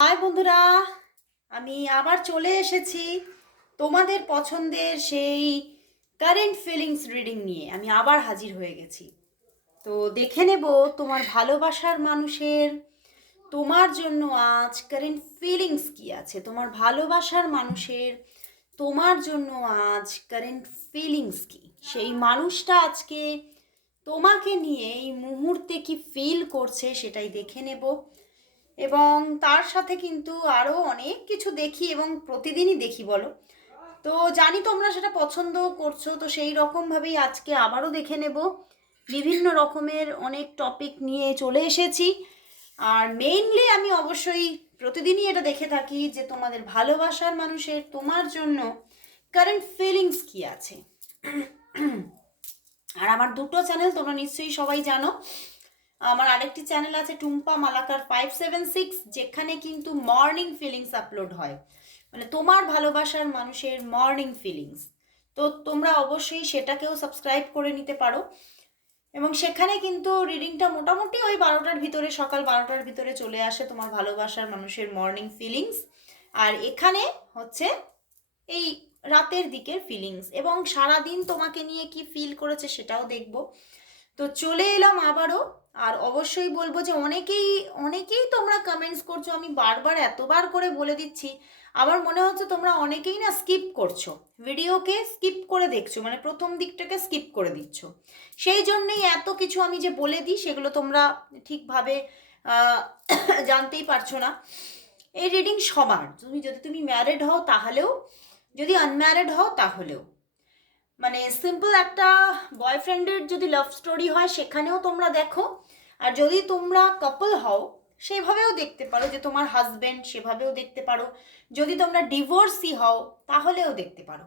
High বন্ধুরা, আমি আবার চলে এসেছি তোমাদের পছন্দের সেই কারেন্ট ফিলিংস রিডিং নিয়ে। আমি আবার হাজির হয়ে গেছি। তো দেখে নেব তোমার ভালোবাসার মানুষের, তোমার জন্য আজ কারেন্ট ফিলিংস কি আছে? তোমার ভালোবাসার মানুষের, তোমার জন্য আজ কারেন্ট ফিলিংস কি? সেই মানুষটা আজকে তোমাকে নিয়ে এই মুহূর্তে কি ফিল করছে সেটাই দেখে নেব। এবং তার সাথে কিন্তু আরও অনেক কিছু দেখি এবং প্রতিদিনই দেখি, বলো। তো জানি তোমরা সেটা পছন্দ করছ, তো সেই রকমভাবেই আজকে আবারও দেখে নেব। বিভিন্ন রকমের অনেক টপিক নিয়ে চলে এসেছি। আর মেইনলি আমি অবশ্যই প্রতিদিনই এটা দেখে থাকি যে তোমাদের ভালোবাসার মানুষের তোমার জন্য কারেন্ট ফিলিংস কি আছে। আর আমার দুটো চ্যানেল তোমরা নিশ্চয়ই সবাই জানো। আমার আরেকটি চ্যানেল আছে Tumpa Malakar five seven six যেখানে কিন্তু মর্নিং ফিলিংস আপলোড হয়। মানে তোমার ভালোবাসার মানুষের মর্নিং ফিলিংস তো তোমরা অবশ্যই সেটাকেও সাবস্ক্রাইব করে নিতে পারো। এবং সেখানে কিন্তু রিডিংটা মোটামুটি ওই বারোটার ভিতরে, সকাল বারোটার ভিতরে চলে আসে তোমার ভালোবাসার মানুষের মর্নিং ফিলিংস আর এখানে হচ্ছে এই রাতের দিকের ফিলিংস এবং সারাদিন তোমাকে নিয়ে কি ফিল করেছে সেটাও দেখব। তো চলে এলাম আবারও আর অবশ্যই বলব যে অনেকেই অনেকেই তোমরা কমেন্টস করছ, আমি বারবার এতবার করে বলে দিচ্ছি, আমার মনে হচ্ছে তোমরা অনেকেই না স্কিপ করছ ভিডিওকে স্কিপ করে দেখছ মানে প্রথম দিকটাকে স্কিপ করে দিচ্ছ। সেই জন্যেই এত কিছু আমি যে বলে দিই, সেগুলো তোমরা ঠিকভাবে জানতেই পারছ না। এই রিডিং সবার, তুমি যদি তুমি ম্যারিড হও তাহলেও, যদি আনম্যারিড হও তাহলেও। মানে সিম্পল একটা বয়ফ্রেন্ডের যদি লাভ স্টোরি হয়, সেখানেও তোমরা দেখো। আর যদি তোমরা কাপল হও, সেভাবেও দেখতে পারো যে তোমার হাজবেন্ড সেভাবেও দেখতে পারো। যদি তোমরা ডিভোর্সই হও, তাহলেও দেখতে পারো।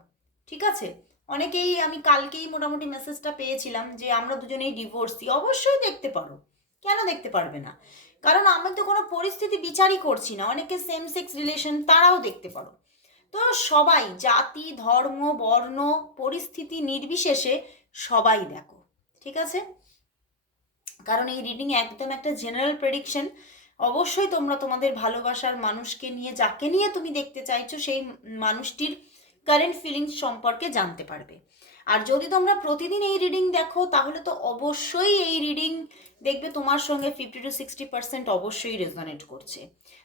ঠিক আছে? অনেকেই আমি কালকেই মোটামুটি মেসেজটা পেয়েছিলাম যে, আমরা দুজনেই ডিভোর্সি অবশ্যই দেখতে পারো। কেন দেখতে পারবে না? কারণ আমি তো কোনো পরিস্থিতি বিচারই করছি না। অনেকে সেম সেক্স রিলেশন তারাও দেখতে পারো। তো সবাই, জাতি, ধর্ম, বর্ণ, পরিস্থিতি নির্বিশেষে সবাই দেখো, ঠিক আছে? কারণ এই রিডিং একদম একটা জেনারেল প্রেডিকশন অবশ্যই তোমরা তোমাদের ভালোবাসার মানুষকে নিয়ে, যাকে নিয়ে তুমি দেখতে চাইছো, সেই মানুষটির কারেন্ট ফিলিংস সম্পর্কে জানতে পারবে। আর যদি তোমরা প্রতিদিন এই রিডিং দেখো, তাহলে তো অবশ্যই এই রিডিং দেখবে তোমার সঙ্গে ফিফটি টু সিক্সটি পার্সেন্ট অবশ্যই রেজনেট করছে।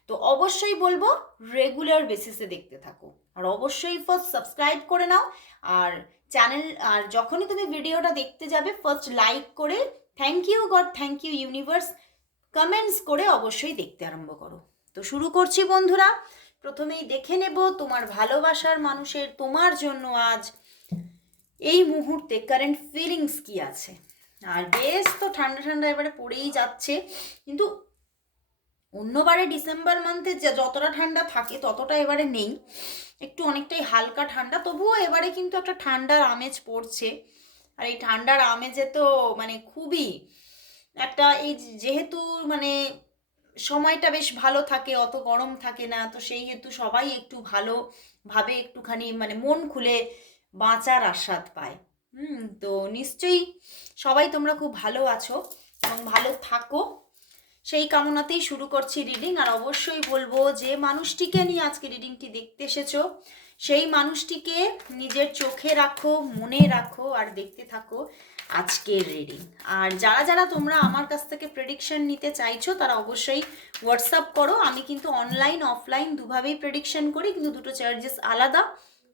তো অবশ্যই বলব রেগুলার বেসিসে দেখতে থাকো। আর অবশ্যই ফার্স্ট সাবস্ক্রাইব করে নাও, আর চ্যানেল আর যখনই তুমি ভিডিওটা দেখতে যাবে ফার্স্ট লাইক করে thank you God thank you universe comments করে অবশ্যই দেখতে আরম্ভ করো। তো শুরু করছি বন্ধুরা, প্রথমেই দেখে নেব তোমার ভালোবাসার মানুষের, তোমার জন্য আজ এই মুহূর্তে কারেন্ট ফিলিংস কি আছে। আর বেশ তো ঠান্ডা ঠান্ডা এবারে পড়েই যাচ্ছে, কিন্তু অন্যবারে ডিসেম্বর মান্থে যতটা ঠান্ডা থাকে ততটা এবারে নেই। একটু অনেকটাই হালকা ঠান্ডা, তবুও এবারে কিন্তু একটা ঠান্ডার আমেজ পড়ছে। আর এই ঠান্ডার আমেজে তো মানে খুবই একটা এই যেহেতু মানে সময়টা বেশ ভালো থাকে, অত গরম থাকে না, তো সেই হেতু সবাই একটু ভালোভাবে একটুখানি মানে মন খুলে বাঁচার আস্বাদ পায়। হুম, তো নিশ্চয়ই সবাই তোমরা খুব ভালো আছো এবং ভালো থাকো। সেই কামনাতেই শুরু করছি রিডিং আর অবশ্যই বলব যে মানুষটিকে নিয়ে আজকে রিডিংটি দেখতে এসেছ, সেই মানুষটিকে নিজের চোখে রাখো, মনে রাখো, আর দেখতে থাকো আজকের রিডিং আর যারা যারা তোমরা আমার কাছ থেকে প্রেডিকশন নিতে চাইছো, তারা অবশ্যই হোয়াটসঅ্যাপ করো। আমি কিন্তু অনলাইন অফলাইন দুভাবেই প্রেডিকশন করি, কিন্তু দুটো চার্জেস আলাদা।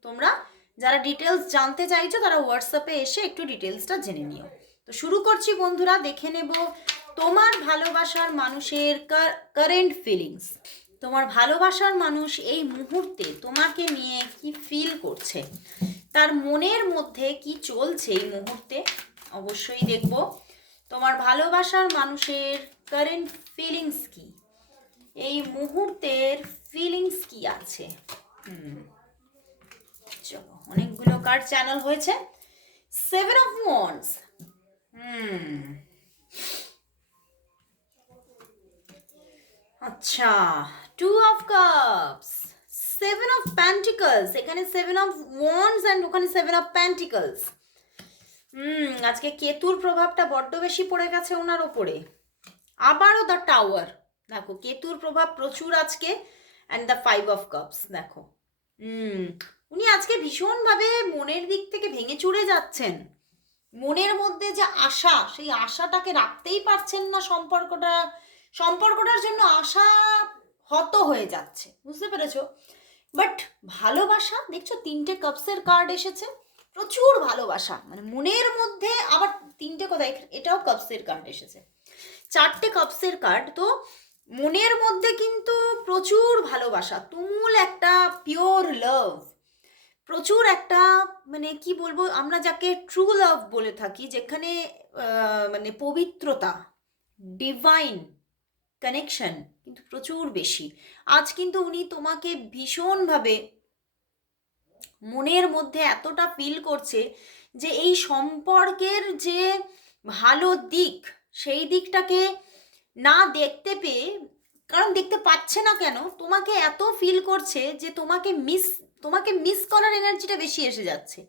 তোমরা যারা ডিটেলস জানতে চাইছো, তারা হোয়াটসঅ্যাপে এসে একটু ডিটেলসটা জেনে নিও। তো শুরু করছি বন্ধুরা, দেখে নেব তোমার ভালোবাসার মানুষের কারেন্ট ফিলিংস তোমার ভালোবাসার মানুষ এই মুহূর্তে তোমাকে নিয়ে কি ফিল করছে? তার মনের মধ্যে কি চলছে এই মুহূর্তে? অবশ্যই দেখব। তোমার ভালোবাসার মানুষের কারেন্ট ফিলিংস কি? এই মুহূর্তের ফিলিংস কি আছে? অনেকগুলো কার্ড চ্যানেল হয়েছে। সেভেন অফ ওয়ান্স হুম। আচ্ছা two of cups seven of pentacles এখানে সেভেন অফ ওয়ান্স অ্যান্ড ওখানে সেভেন অফ প্যান্টিকলস হুম, আজকে কেতুর প্রভাবটা বড্ড বেশি পড়ে গেছে ওনার ওপরে। আবারও দ্য টাওয়ার দেখো, কেতুর প্রভাব প্রচুর আজকে and the five of cups দেখো। হুম, উনি আজকে ভীষণভাবে মনের দিক থেকে ভেঙে চুরে যাচ্ছেন। মনের মধ্যে যে আশা, সেই আশাটাকে রাখতেই পারছেন না সম্পর্কটা সম্পর্কটার জন্য আশা হত হয়ে যাচ্ছে, বুঝতে পেরেছ? বাট ভালোবাসা, দেখছ তিনটে কাপসের কার্ড এসেছে, প্রচুর ভালোবাসা মানে মনের মধ্যে আবার তিনটে কোথায় এটাও কাপসের কার্ড এসেছে। চারটে কাপসের কার্ড তো মনের মধ্যে কিন্তু প্রচুর ভালোবাসা, তুমুল একটা পিওর লাভ প্রচুর একটা মানে কি বলব, আমরা যাকে ট্রু লাভ বলে থাকি, যেখানে মানে পবিত্রতা ডিভাইন কানেকশন কিন্তু প্রচুর বেশি। আজ কিন্তু উনি তোমাকে ভীষণভাবে মনের মধ্যে এতটা ফিল করছে যে এই সম্পর্কের যে ভালো দিক, সেই দিকটাকে না দেখতে পেয়ে, কারণ দেখতে পাচ্ছে না কেন, তোমাকে এত ফিল করছে যে তোমাকে মিস তোমাকে মিস করার এনার্জিটা বেশি এসে যাচ্ছে।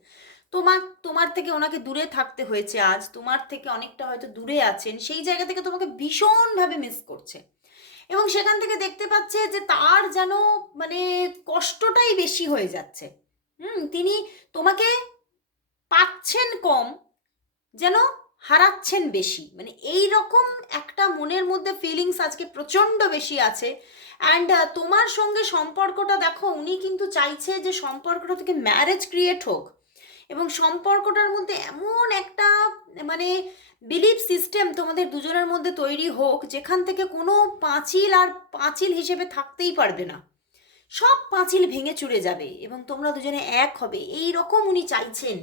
তোমার তোমার থেকে ওনাকে দূরে থাকতে হয়েছে আজ, তোমার থেকে অনেকটা হয়তো দূরে আছেন, সেই জায়গা থেকে তোমাকে ভীষণভাবে মিস করছে। এবং সেখান থেকে দেখতে পাচ্ছে যে তার যেন মানে কষ্টটাই বেশি হয়ে যাচ্ছে। হুম, তিনি তোমাকে পাচ্ছেন কম, যেন হারাচ্ছেন বেশি। মানে এই রকম একটা মনের মধ্যে ফিলিংস আজকে প্রচণ্ড বেশি আছে। অ্যান্ড তোমার সঙ্গে সম্পর্কটা দেখো, উনি কিন্তু চাইছে যে সম্পর্কটা থেকে ম্যারেজ ক্রিয়েট হোক। এবং সম্পর্কটার মধ্যে এমন একটা মানে বিলিভ সিস্টেম তোমাদের দুজনের মধ্যে তৈরি হোক, যেখান থেকে কোনো পাঁচিল আর পাঁচিল হিসেবে থাকতেই পারবে না। সব পাঁচিল ভেঙে চুরে যাবে এবং তোমরা দুজনে এক হবে। এই রকম উনি চাইছেন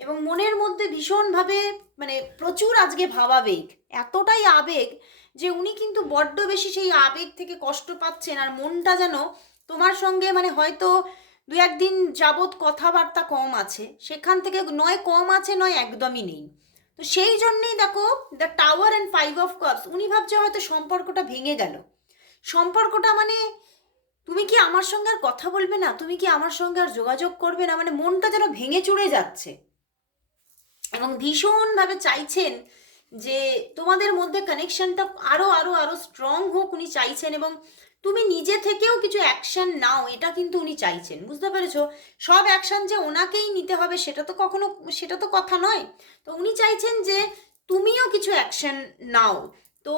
এবং মনের মধ্যে ভীষণভাবে মানে প্রচুর আজকে ভাবাবেগ, এতটাই আবেগ যে উনি কিন্তু বড্ড বেশি সেই আবেগ থেকে কষ্ট পাচ্ছেন আর মনটা যেন তোমার সঙ্গে মানে হয়তো দু একদিন যাবৎ কথাবার্তা কম আছে, সেখান থেকে নয় কম আছে, নয় একদমই নেই। তো সেই জন্যেই দেখো the tower and five of cups উনি ভাবছে হয়তো সম্পর্কটা ভেঙে গেল। সম্পর্কটা মানে তুমি কি আমার সঙ্গে আর কথা বলবে না? তুমি কি আমার সঙ্গে আর যোগাযোগ করবে না? মানে মনটা যেন ভেঙে চুরে যাচ্ছে। এবং ভীষণভাবে চাইছেন যে তোমাদের মধ্যে কানেকশনটা আরও আরও আরও স্ট্রং হোক উনি চাইছেন এবং তুমি নিজে থেকেও কিছু অ্যাকশন নাও, এটা কিন্তু উনি চাইছেন, বুঝতে পেরেছ? সব অ্যাকশন যে ওনাকেই নিতে হবে সেটা তো কখনো, সেটা তো কথা নয়। তো উনি চাইছেন যে তুমিও কিছু অ্যাকশন নাও। তো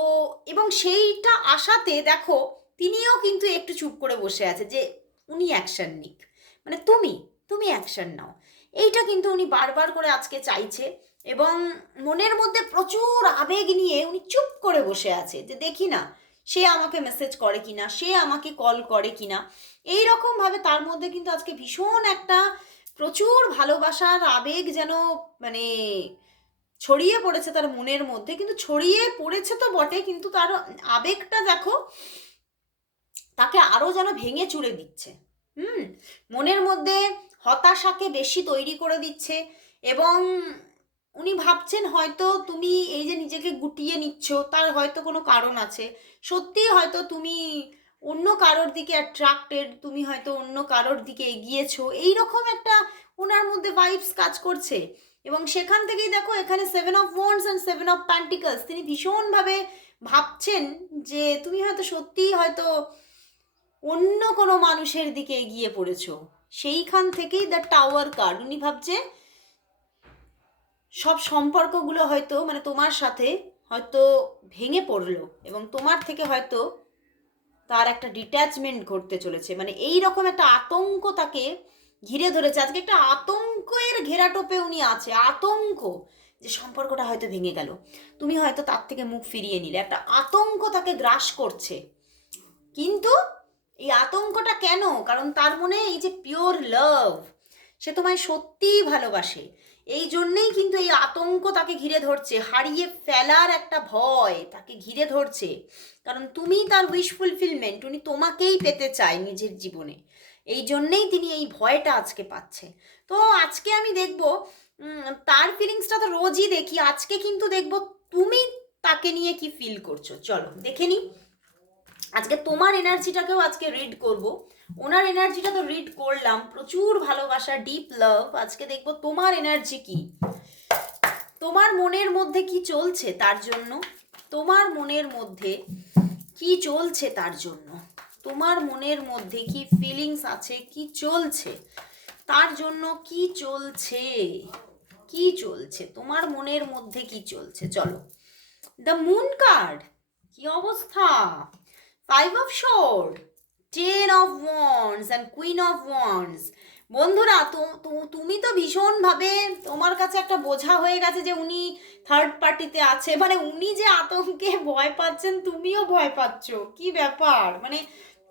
এবং সেইটা আশাতে দেখো, তিনিও কিন্তু একটু চুপ করে বসে আছে যে উনি অ্যাকশন নিক। মানে তুমি তুমি অ্যাকশন নাও। এইটা কিন্তু উনি বারবার করে আজকে চাইছে এবং মনের মধ্যে প্রচুর আবেগ নিয়ে উনি চুপ করে বসে আছে যে দেখি না সে আমাকে মেসেজ করে কিনা, সে আমাকে কল করে কিনা এই রকম ভাবে তার মধ্যে কিন্তু আজকে ভীষণ একটা প্রচুর ভালোবাসার আবেগ যেন মানে ছড়িয়ে পড়েছে তার মনের মধ্যে। কিন্তু ছড়িয়ে পড়েছে তো বটে, কিন্তু তার আবেগটা দেখো, তাকে আরও যেন ভেঙে চুড়ে দিচ্ছে। হুম? মনের মধ্যে হতাশাকে বেশি তৈরি করে দিচ্ছে এবং উনি ভাবছেন হয়তো তুমি এই যে নিজেকে গুটিয়ে নিচ্ছ, তার হয়তো কোনো কারণ আছে। সত্যি হয়তো তুমি অন্য কারোর দিকে অ্যাট্রাক্টেড তুমি হয়তো অন্য কারোর দিকে এগিয়েছো। এই রকম একটা ওনার মধ্যে ভাইবস কাজ করছে। এবং সেখান থেকেই দেখো, এখানে seven of wands and seven of pentacles তিনি ভীষণভাবে ভাবছেন যে তুমি হয়তো সত্যিই হয়তো অন্য কোনো মানুষের দিকে এগিয়ে পড়েছো। সেইখান থেকেই দ্য টাওয়ার কার্ড উনি ভাবছে সব সম্পর্কগুলো হয়তো মানে তোমার সাথে হয়তো ভেঙে পড়ল এবং তোমার থেকে হয়তো তার একটা ডিট্যাচমেন্ট ঘটতে চলেছে। মানে এই রকম একটা আতঙ্ক তাকে ঘিরে ধরেছে। আজকে একটা আতঙ্কের ঘেরাটোপে উনি আছে, আতঙ্ক যে সম্পর্কটা হয়তো ভেঙে গেল। তুমি হয়তো তার থেকে মুখ ফিরিয়ে নিলে। একটা আতঙ্ক তাকে গ্রাস করছে। কিন্তু এই আতঙ্কটা কেন? কারণ তার মনে এই যে পিওর লাভ সে তোমায় সত্যিই ভালোবাসে। এই জন্যেই কিন্তু এই আতঙ্ক তাকে ঘিরে ধরছে, হারিয়ে ফেলার একটা ভয় তাকে ঘিরে ধরছে। কারণ তুমি তার উইশ ফুলফিলমেন্ট উনি তোমাকেই পেতে চায় নিজের জীবনে। এই জন্যেই তিনি এই ভয়টা আজকে পাচ্ছে। তো আজকে আমি দেখব তার ফিলিংসটা তো রোজই দেখি, আজকে কিন্তু দেখব তুমি তাকে নিয়ে কি ফিল করছ। চলো, দেখে নিই। আজকে তোমার এনার্জিটাকেও আজকে রিড করব। ওনার এনার্জিটা তো রিড করলাম। প্রচুর ভালোবাসা ডিপ লাভ আজকে দেখব তোমার এনার্জি কি। তোমার মনের মধ্যে কি চলছে তার জন্য? তোমার মনের মধ্যে কি চলছে তার জন্য? তোমার মনের মধ্যে কি ফিলিংস আছে? কি চলছে? তার জন্য কি চলছে? কি চলছে? তোমার মনের মধ্যে কি চলছে? চলো। দ্য মুন কার্ড কি অবস্থা? Five of swords ten of wands and queen of wands বন্ধুরা তুমি তো ভীষণভাবে তোমার কাছে একটা বোঝা হয়ে গেছে যে উনি থার্ড পার্টিতে আছে। মানে উনি যে আতঙ্কে ভয় পাচ্ছেন, তুমিও ভয় পাচ্ছ। কি ব্যাপার? মানে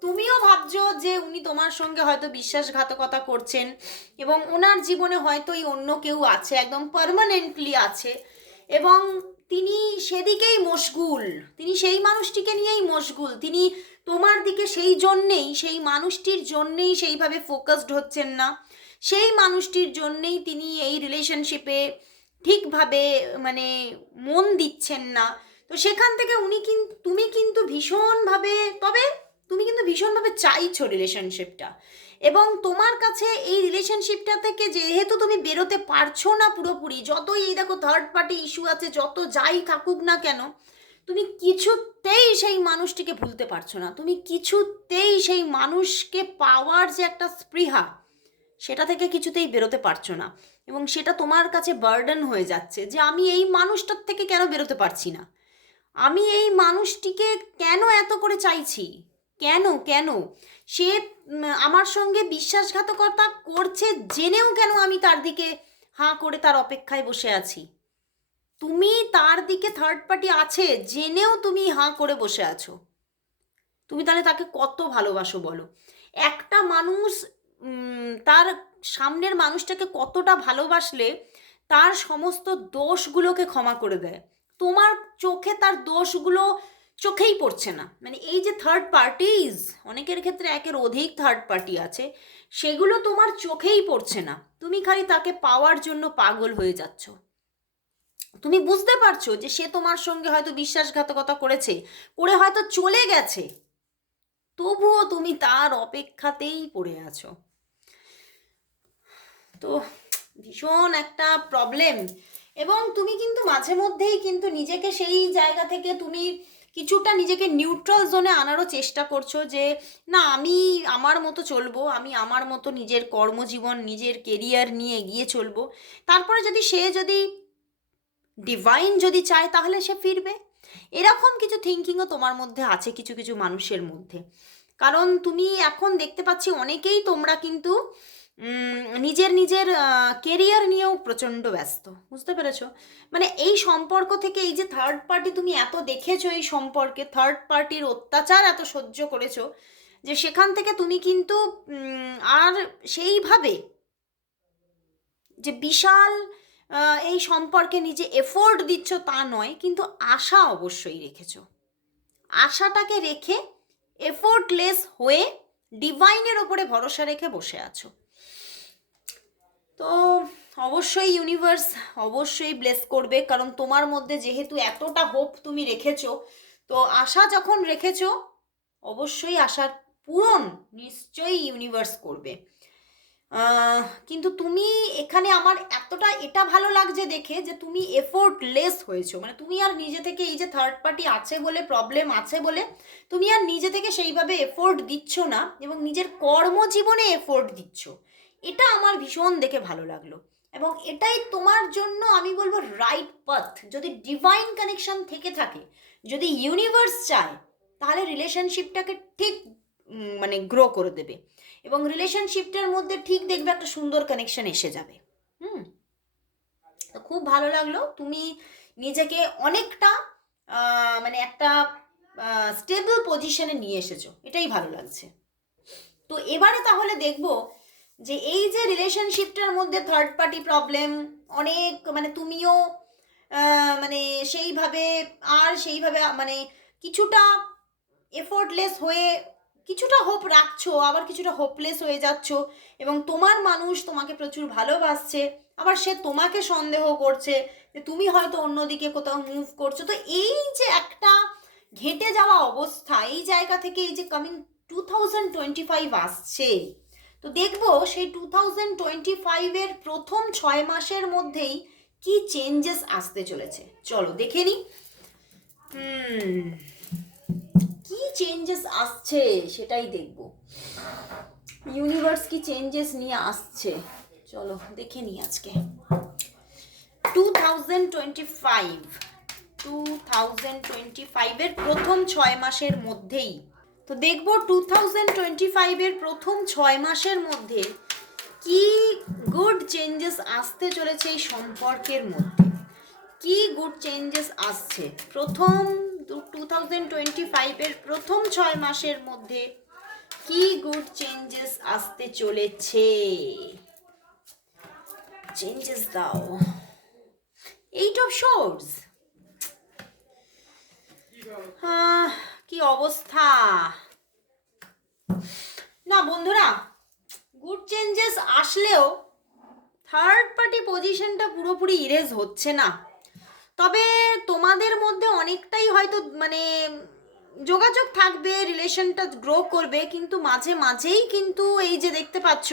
তুমিও ভাবছ যে উনি তোমার সঙ্গে হয়তো বিশ্বাসঘাতকতা করছেন এবং ওনার জীবনে হয়তো এই অন্য কেউ আছে, একদম পার্মানেন্টলি আছে। এবং তিনি সেদিকেই মশগুল, তিনি সেই মানুষটিকে নিয়েই মশগুল, তিনি তোমার দিকে সেই জন্যেই, সেই মানুষটির জন্যেই সেইভাবে ফোকাসড হচ্ছেন না। সেই মানুষটির জন্যেই তিনি এই রিলেশনশিপে ঠিকভাবে মানে মন দিচ্ছেন না। তো সেখান থেকে উনি কিন্তু তুমি কিন্তু ভীষণভাবে, তবে তুমি কিন্তু ভীষণভাবে চাইছো রিলেশনশিপটা এবং তোমার কাছে এই রিলেশনশিপটা থেকে যেহেতু তুমি বেরোতে পারছ না পুরোপুরি, যতই এই দেখো থার্ড পার্টি ইস্যু আছে, যত যাই থাকুক না কেন, তুমি কিছুতেই সেই মানুষটিকে ভুলতে পারছ না। তুমি কিছুতেই সেই মানুষকে পাওয়ার যে একটা স্পৃহা, সেটা থেকে কিছুতেই বেরোতে পারছ না। এবং সেটা তোমার কাছে বার্ডেন হয়ে যাচ্ছে যে আমি এই মানুষটার থেকে কেন বেরোতে পারছি না? আমি এই মানুষটিকে কেন এত করে চাইছি? কেন কেন? সে আমার সঙ্গে বিশ্বাসঘাতকতা করছে জেনেও কেন আমি তার দিকে হাঁ করে তার অপেক্ষায় বসে আছি? তুমি তার দিকে থার্ড পার্টি আছে, জেনেও তুমি হাঁ করে বসে আছো। তুমি তাহলে তাকে কত ভালোবাসো বলো? একটা মানুষ তার সামনের মানুষটাকে কতটা ভালোবাসলে তার সমস্ত দোষগুলোকে ক্ষমা করে দেয়। তোমার চোখে তার দোষগুলো চোখেই পড়ছে না। মানে এই যে থার্ড পার্টিজ অনেকের ক্ষেত্রে একের অধিক থার্ড পার্টি আছে, সেগুলো তোমার চোখেই পড়ছে না। তুমি খালি তাকে পাওয়ার জন্য পাগল হয়ে যাচ্ছ। তুমি বুঝতে পারছ যে সে তোমার সঙ্গে হয়তো বিশ্বাসঘাতকতা করেছে, করে হয়তো চলে গেছে। তবুও তুমি তার অপেক্ষাতেই পড়ে আছো। তো ভীষণ একটা প্রবলেম এবং তুমি কিন্তু মাঝে মধ্যেই কিন্তু নিজেকে সেই জায়গা থেকে তুমি কিছুটা নিজেকে নিউট্রাল জোনে আনারও চেষ্টা করছ যে, না, আমি আমার মতো চলবো, আমি আমার মতো নিজের কর্মজীবন, নিজের কেরিয়ার নিয়ে এগিয়ে চলবো। তারপরে যদি সে যদি ডিভাইন যদি চায়, তাহলে সে ফিরবে। এরকম কিছু থিঙ্কিংও তোমার মধ্যে আছে কিছু কিছু মানুষের মধ্যে। কারণ তুমি এখন দেখতে পাচ্ছি অনেকেই তোমরা কিন্তু নিজের নিজের কেরিয়ার নিয়েও প্রচণ্ড ব্যস্ত, বুঝতে পেরেছ? মানে এই সম্পর্ক থেকে এই যে থার্ড পার্টি তুমি এত দেখেছ এই সম্পর্কে থার্ড পার্টির অত্যাচার এত সহ্য করেছ, যে সেখান থেকে তুমি কিন্তু আর সেইভাবে যে বিশাল এই সম্পর্কে নিজে এফোর্ট দিচ্ছ তা নয়, কিন্তু আশা অবশ্যই রেখেছো। আশাটাকে রেখে এফোর্টলেস হয়ে ডিভাইনের ওপরে ভরসা রেখে বসে আছো। তো অবশ্যই ইউনিভার্স অবশ্যই ব্লেস করবে, কারণ তোমার মধ্যে যেহেতু এতটা হোপ তুমি রেখেছো, তো আশা যখন রেখেছো, অবশ্যই আশার পূরণ নিশ্চয়ই ইউনিভার্স করবে। কিন্তু তুমি এখানে আমার এতটা এটা ভালো লাগছে দেখে যে তুমি এফোর্টলেস হয়েছো। মানে তুমি আর নিজে থেকে এই যে থার্ড পার্টি আছে বলে প্রবলেম আছে বলে, তুমি আর নিজে থেকে সেইভাবে এফোর্ট দিচ্ছ না এবং নিজের কর্মজীবনে এফোর্ট দিচ্ছ। এটা আমার ভীষণ দেখে ভালো লাগল। এবং এটাই তোমার জন্য আমি বলব রাইট পাথ যদি ডিভাইন কানেকশন থেকে থাকে, যদি ইউনিভার্স চায়, তাহলে রিলেশনশিপটাকে ঠিক মানে গ্রো করে দেবে। এবং রিলেশনশিপটার মধ্যে ঠিক দেখবে একটা সুন্দর কানেকশন এসে যাবে। হুম? তো খুব ভালো লাগল। তুমি নিজেকে অনেকটা মানে একটা স্টেবল পজিশনে নিয়ে এসেছ। এটাই ভালো লাগছে। তো এবারে তাহলে দেখব যে এই যে রিলেশনশিপটার মধ্যে থার্ড পার্টি প্রবলেম অনেক মানে তুমিও মানে সেইভাবে আর সেইভাবে মানে কিছুটা এফোর্টলেস হয়ে কিছুটা হোপ রাখছো, আবার কিছুটা হোপলেস হয়ে যাচ্ছ এবং তোমার মানুষ তোমাকে প্রচুর ভালোবাসছে, আবার সে তোমাকে সন্দেহ করছে যে তুমি হয়তো অন্যদিকে কোথাও মুভ করছ। তো এই যে একটা ঘেটে যাওয়া অবস্থা, এই জায়গা থেকে এই যে coming two thousand twenty five আসছে তো দেখব সেই টু থাউজেন্ড টোয়েন্টি ফাইভের প্রথম ছয় মাসের মধ্যেই কি চেঞ্জেস আসতে চলেছে। চলো দেখে নি। হুম, কি কি চেঞ্জেস আসছে সেটাই দেখব। ইউনিভার্স কি চেঞ্জেস নিয়ে আসছে? চলো দেখে নিই আজকে। Two thousand twenty five two thousand twenty ফাইভের প্রথম ছয় মাসের মধ্যেই তো দেখব টু থাউজেন্ড টোয়েন্টি ফাইভের প্রথম ছয় মাসের মধ্যে কি গুড চেঞ্জেস আসতে চলেছে এই সম্পর্কের মধ্যে? কি গুড চেঞ্জেস আসছে? প্রথম টু থাউজেন্ড টোয়েন্টি ফাইভের প্রথম ছয় মাসের মধ্যে কি গুড চেঞ্জেস আসতে চলেছে? চেঞ্জেস দাও। এইট অফ শোর্স কি অবস্থা? না বন্ধুরা গুড চেঞ্জেস আসলেও থার্ড পার্টি পজিশনটা পুরোপুরি ইরেজ হচ্ছে না। তবে তোমাদের মধ্যে অনেকটাই হয়তো মানে যোগাযোগ থাকবে রিলেশনটা গ্রো করবে, কিন্তু মাঝে মাঝেই কিন্তু এই যে দেখতে পাচ্ছ,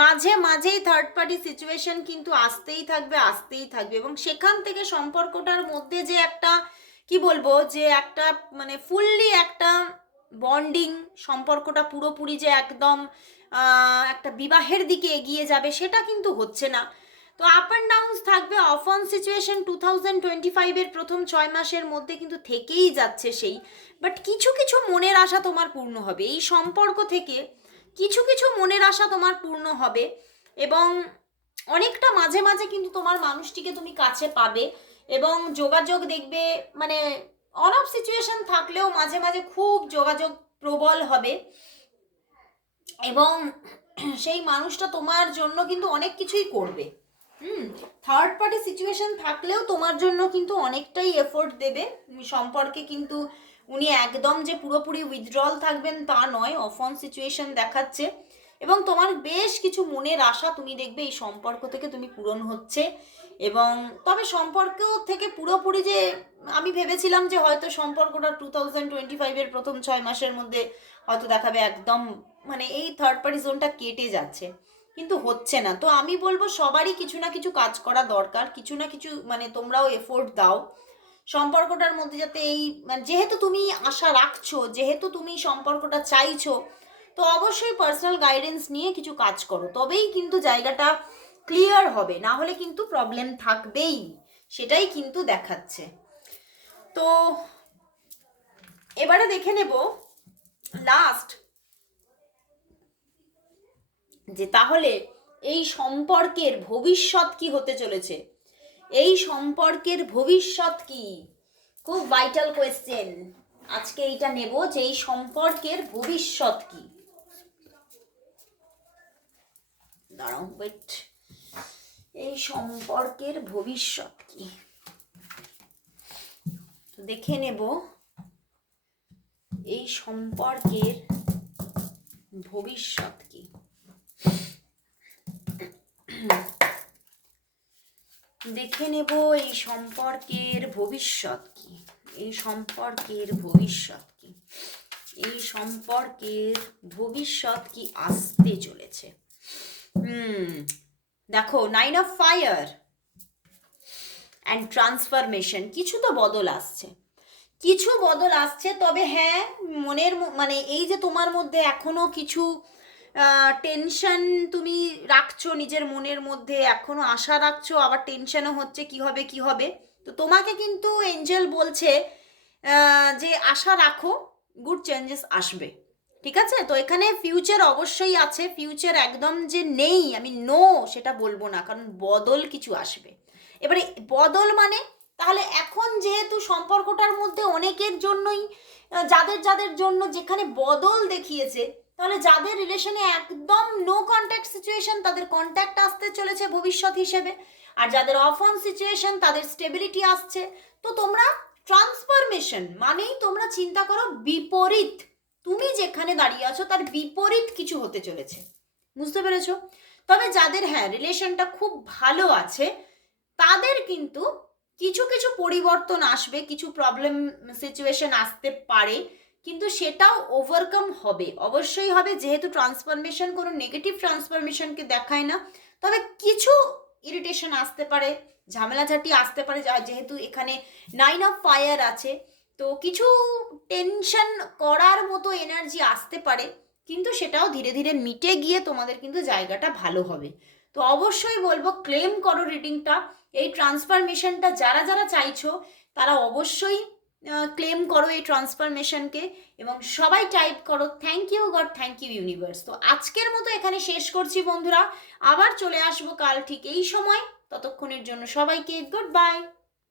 মাঝে মাঝেই থার্ড পার্টি সিচুয়েশন কিন্তু আসতেই থাকবে আসতেই থাকবে এবং সেখান থেকে সম্পর্কটার মধ্যে যে একটা কি বলব যে একটা মানে ফুললি একটা বন্ডিং সম্পর্কটা পুরোপুরি যে একদম একটা বিবাহের দিকে এগিয়ে যাবে সেটা কিন্তু হচ্ছে না। তো আপ অ্যান্ড ডাউনস থাকবে off on situation two thousand twenty ফাইভের প্রথম ছয় মাসের মধ্যে কিন্তু থেকেই যাচ্ছে সেই। বাট কিছু কিছু মনের আশা তোমার পূর্ণ হবে। এই সম্পর্ক থেকে কিছু কিছু মনের আশা তোমার পূর্ণ হবে এবং অনেকটা মাঝে মাঝে কিন্তু তোমার মানুষটিকে তুমি কাছে পাবে। এবং যোগাযোগ দেখবে মানে অন অফ সিচুয়েশন থাকলেও মাঝে মাঝে খুব যোগাযোগ প্রবল হবে। এবং সেই মানুষটা তোমার জন্য কিন্তু অনেক কিছুই করবে। হুম থার্ড পার্টি সিচুয়েশন থাকলেও তোমার জন্য কিন্তু অনেকটাই এফোর্ট দেবে। সম্পর্কে কিন্তু উনি একদম যে পুরোপুরি উইথড্রল থাকবেন তা নয় অফন সিচুয়েশন দেখাচ্ছে। এবং তোমার বেশ কিছু মনের আশা তুমি দেখবে এই সম্পর্ক থেকে তুমি পূরণ হচ্ছে। এবং তবে সম্পর্ক থেকে পুরোপুরি যে আমি ভেবেছিলাম যে হয়তো সম্পর্কটা টু থাউজেন্ড টোয়েন্টি ফাইভের প্রথম ছয় মাসের মধ্যে হয়তো দেখাবে একদম মানে এই থার্ড পার্টি জোনটা কেটে যাচ্ছে। কিন্তু হচ্ছে না। তো আমি বলব সবারই কিছু না কিছু কাজ করা দরকার। কিছু না কিছু মানে তোমরাও এফোর্ট দাও। সম্পর্কটার মধ্যে যাতে এই মানে যেহেতু তুমি আশা রাখছো, যেহেতু তুমি সম্পর্কটা চাইছো তো অবশ্যই পার্সোনাল গাইডেন্স নিয়ে কিছু কাজ করো। তবেই কিন্তু জায়গাটা ক্লিয়ার হবে, না হলে কিন্তু প্রবলেম থাকবেই, সেটাই কিন্তু দেখাচ্ছে। তো এবারে দেখে নেব লাস্ট যে তাহলে এই সম্পর্কের ভবিষ্যৎ কি হতে চলেছে? এই সম্পর্কের ভবিষ্যৎ কি? খুব ভাইটাল কোয়েশ্চেন আজকে এইটা নেব যে এই সম্পর্কের ভবিষ্যৎ কি? দাঁড়াও ওয়েট এই সম্পর্কের ভবিষ্যৎ কি? তো দেখে নেব। এই সম্পর্কের ভবিষ্যৎ কি? দেখে নেব এই সম্পর্কের ভবিষ্যৎ কি? এই সম্পর্কের ভবিষ্যৎ কি? এই সম্পর্কের ভবিষ্যৎ কি আসতে চলেছে? হুম, দেখো nine of fire and transformation কিছু তো বদল আসছে। কিছু বদল আসছে, তবে হ্যাঁ মনের মানে এই যে তোমার মধ্যে এখনও কিছু টেনশন তুমি রাখছো, নিজের মনের মধ্যে এখনও আশা রাখছো, আবার টেনশনও হচ্ছে কি হবে কি হবে? তো তোমাকে কিন্তু এঞ্জেল বলছে যে আশা রাখো গুড চেঞ্জেস আসবে। ঠিক আছে? তো এখানে ফিউচার অবশ্যই আছে। ফিউচার একদম যে নেই, আমি নো সেটা বলব না, কারণ বদল কিছু আসবে। এবারে বদল মানে তাহলে এখন যেহেতু সম্পর্কটার মধ্যে অনেকের জন্যই যাদের যাদের জন্য যেখানে বদল দেখিয়েছে, তাহলে যাদের রিলেশনে একদম নো কন্ট্যাক্ট সিচুয়েশন তাদের কন্ট্যাক্ট আসতে চলেছে ভবিষ্যৎ হিসেবে। আর যাদের অফ অন সিচুয়েশন তাদের স্টেবিলিটি আসছে। তো তোমরা ট্রান্সফরমেশন মানেই তোমরা চিন্তা করো বিপরীত। তুমি যেখানে দাঁড়িয়ে আছো, তার বিপরীত কিছু হতে চলেছে। বুঝতে পেরেছ? তবে যাদের হ্যাঁ রিলেশনটা খুব ভালো আছে, তাদের কিন্তু কিছু কিছু পরিবর্তন আসবে, কিছু প্রবলেম সিচুয়েশন আসতে পারে, কিন্তু সেটাও ওভারকাম হবে। অবশ্যই হবে, যেহেতু ট্রান্সফরমেশন কোনো নেগেটিভ ট্রান্সফরমেশনকে দেখায় না, তবে কিছু ইরিটেশন আসতে পারে, ঝামেলাঝাটি আসতে পারে যেহেতু এখানে নাইন অফ ফায়ার আছে। তো কিছু টেনশন করার মতো এনার্জি আসতে পারে, কিন্তু সেটাও ধীরে ধীরে মিটে গিয়ে তোমাদের কিন্তু জায়গাটা ভালো হবে। তো অবশ্যই বলব ক্লেম করো রিডিংটা এই ট্রান্সফরমেশনটা যারা যারা চাইছো, তারা অবশ্যই ক্লেম করো এই ট্রান্সফরমেশনকে এবং সবাই টাইপ করো thank you God thank you universe তো আজকের মতো এখানে শেষ করছি বন্ধুরা। আবার চলে আসব কাল ঠিক এই সময়। ততক্ষণের জন্য সবাইকে গুড বাই